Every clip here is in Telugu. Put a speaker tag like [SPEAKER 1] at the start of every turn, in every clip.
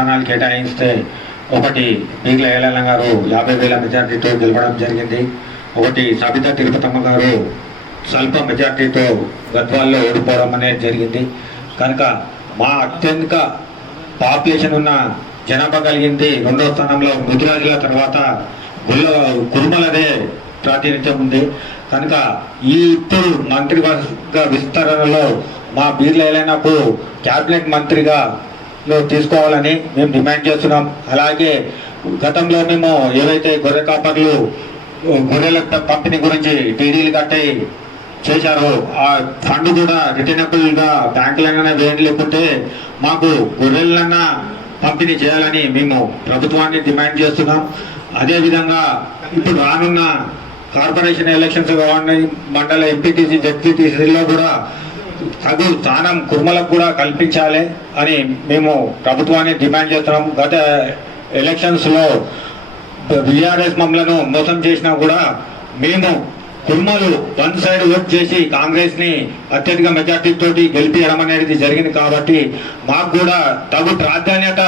[SPEAKER 1] స్థానాలు కేటాయిస్తే ఒకటి పీగ్ల ఏలాలం గారు యాభై వేల మెజార్టీతో గెలవడం జరిగింది. ఒకటి సబితా తిరుపతమ్మ గారు స్వల్ప మెజార్టీతో గద్వాల్లో ఓడిపోవడం అనేది జరిగింది. కనుక మా అత్యంత పాపులేషన్ ఉన్న జనాభా కలిగింది. రెండో స్థానంలో మృదురాజుల తర్వాత గుల్ల కురుమలదే ప్రాతినిధ్యం ఉంది. కనుక ఈ ఇప్పుడు మంత్రివర్గ విస్తరణలో మా బీర్ల ఏలైనకు క్యాబినెట్ మంత్రిగా లో తీసుకోవాలని మేము డిమాండ్ చేస్తున్నాం. అలాగే గతంలో మేము ఏవైతే గొర్రె కాపర్లు గొర్రెల పంపిణీ గురించి టీడీలు కట్టే చేశారో ఆ ఫండ్ కూడా రిటర్నబుల్గా బ్యాంకులైనా వేయండి లేకుంటే మాకు గొర్రెలన్నా పంపిణీ చేయాలని మేము ప్రభుత్వాన్ని డిమాండ్ చేస్తున్నాం. అదేవిధంగా ఇప్పుడు రానున్న కార్పొరేషన్ ఎలక్షన్స్ మండల ఎంపీటీసీ జడ్పీటీసీలో కూడా తగు స్థానం కుర్మలకు కూడా కల్పించాలి అని మేము ప్రభుత్వాన్ని డిమాండ్ చేస్తున్నాం. గత ఎలక్షన్స్లో బీఆర్ఎస్ మమ్మలను మోసం చేసినా కూడా మేము కుర్మలు వన్ సైడ్ ఓట్ చేసి కాంగ్రెస్ని అత్యధిక మెజార్టీ తోటి గెలిపించడం అనేది జరిగింది కాబట్టి మాకు కూడా తగు ప్రాధాన్యత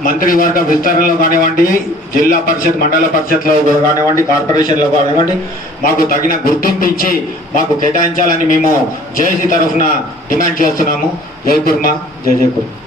[SPEAKER 1] మంత్రివర్గ విస్తరణలో కానివ్వండి జిల్లా పరిషత్ మండల పరిషత్లో కానివ్వండి కార్పొరేషన్లో కానివ్వండి మాకు తగిన గుర్తింపు ఇచ్చి మాకు కేటాయించాలని మేము జేసీ తరఫున డిమాండ్ చేస్తున్నాము. జై కుర్మ. జై జైపూర్